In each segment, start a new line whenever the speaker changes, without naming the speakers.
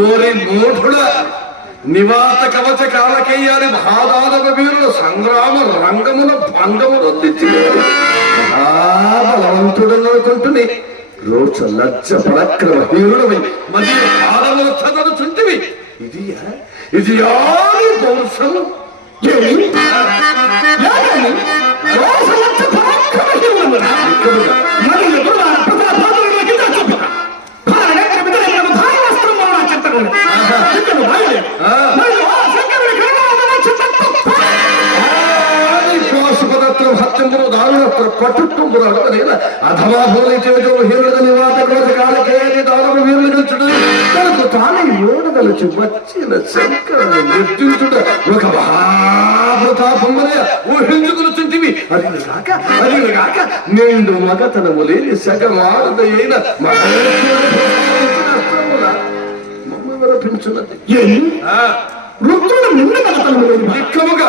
ఓరి మూఢుడ నివాత కవచ కాలకేయాని భాదాదవ వీరుల సంగ్రామ రంగముల భంగములు బలవంతుడనుకుంటుని రోచ లజ్జ పరక్రమ హీరుడవై మరియు కాలములు చదరుచుంటివి. ఇది ఇది యాని పౌరుషము
ఏమి?
అధమా భూలిచేజో హీరుడు నివాత క్రోధ కాలకేది దారుణ వీరులు గెలుచుడు తనకు తానే యోడగలుచు వచ్చిన శంకరుని నిర్జించుట ఒక మహాప్రతాపములే ఊహించుకునుచుంటివి అది కాక అది కాక నిండు మగతనము లేని సగమారుద అయిన మమ్మల్ని
ఏమి? రుద్రుడు నిండు కథలు లేని
నిశ్చయముగా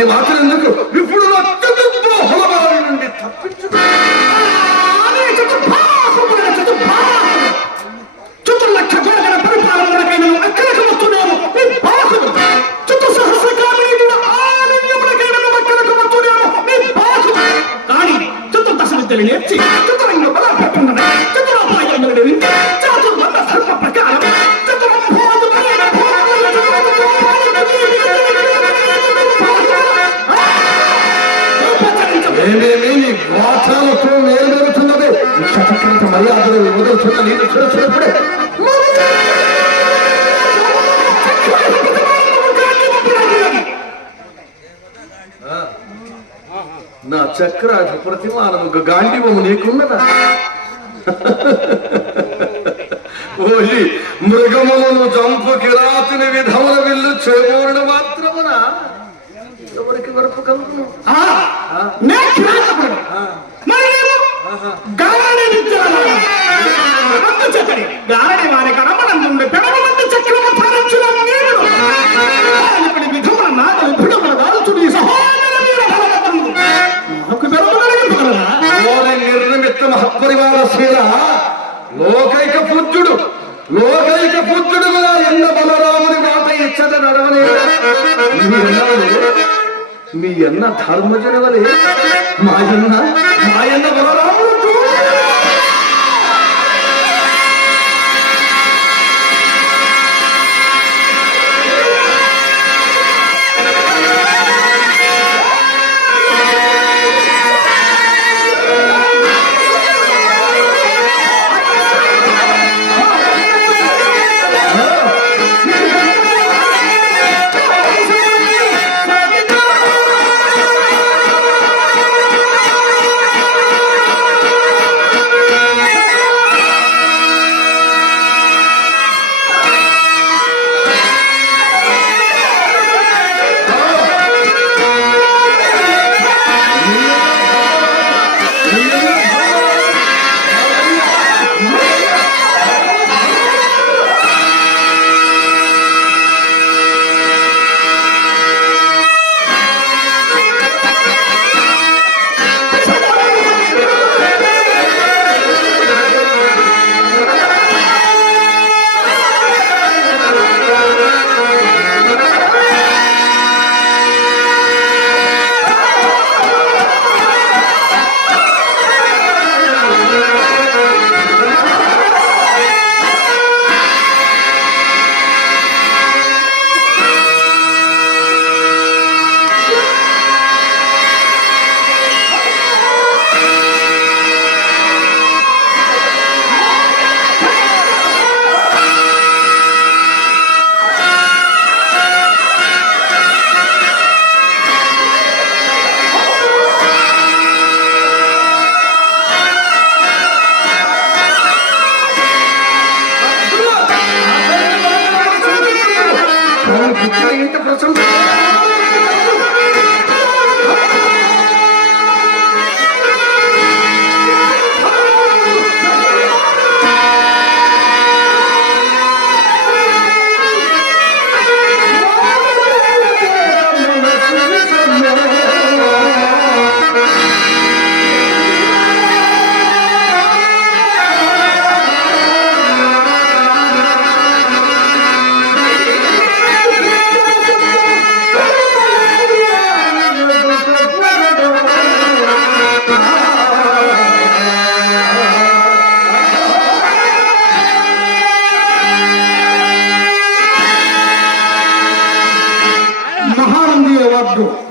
అన్ని మాటలు ఎందుకు ఇప్పుడు నా నుండి తప్పించు
చుట్టులక్ష గోడగల పరిపాలనకైన అక్కడికి వస్తున్నాము చుట్టూ అక్కడికి వస్తున్నాము కానీ చుట్టూ దశ విద్యలు నేర్చి
ఏమేమి నీ వాచాలతో నేర్చున్నది శతకంత మర్యాదలు వదులుతున్న నీరు చూసినప్పుడే నా చక్రాజ ప్రతిమానము గాంధీవము నీకున్నదా? ఓయి మృగములను జంపు కిరాతిని విధముల విల్లు చేమూరడం మాత్రమున? ఎవరికి వరపు కలుగును?
అందు చెప్పడి గారడి వారి కడమనందుండి పెడమనందు చక్రము ధరించిన నీవుడు. పాలకుడి విధముల నాగలి భిడముల దాల్చుడి సహోదర వీర బలవంతుడు. నాకు బెరగగలగలరా?
ఓరి నిర్నిమిత్త మహపరివారశీల లోకైక పూజ్యుడు లోకైక పూజ్యుడు కూడా ఎన్న బలరాముని మాట ఇచ్చట నడవలే మీ ఎన్నవలే మీ ఎన్న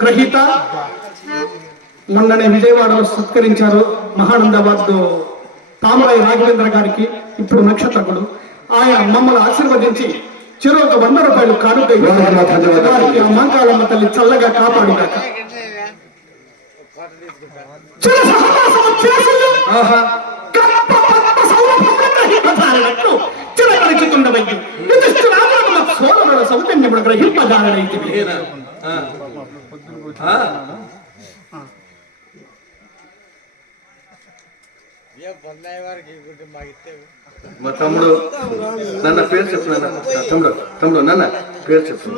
గ్రహీత మొన్ననే విజయవాడలో సత్కరించారు మహానందాబాద్ తామరాయి రాఘవేంద్ర గారికి ఇప్పుడు నక్షత్రకుడు. ఆయన మమ్మల్ని ఆశీర్వదించి చెరో ఒక వంద రూపాయలు కానుక తల్లి చల్లగా కాపాడుగాక. చేసులు
ఆహా.
చిరపరిచితుండవయ్యి. సోదరుల సౌజన్యమును గ్రహింపజాలనైతివి.
మా తమ్ముడు నన్న పేరు చెప్పు నాన్న. నా తమ్ముడు తమ్ముడు నాన్న పేరు చెప్పు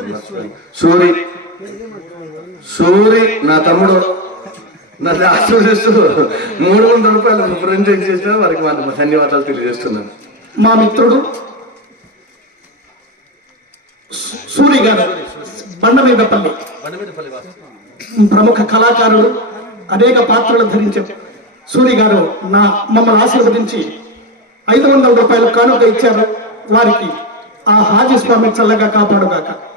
సూరి సూరి నా తమ్ముడు. నన్ను ఆశీర్వదిస్తూ మూడు వందల రూపాయలు ప్రింటింగ్ చేసిన వారికి వాళ్ళ ధన్యవాదాలు తెలియజేస్తున్నాను.
మా మిత్రుడు సూరి గారు బండమీదపల్లి ప్రముఖ కళాకారులు అనేక పాత్రలు ధరించే సూరి గారు నా మమ్మల్ని ఆశీర్వదించి ఐదు వందల రూపాయలు కానుక ఇచ్చారు. వారికి ఆ హాజీ స్వామి చల్లగా కాపాడుగాక.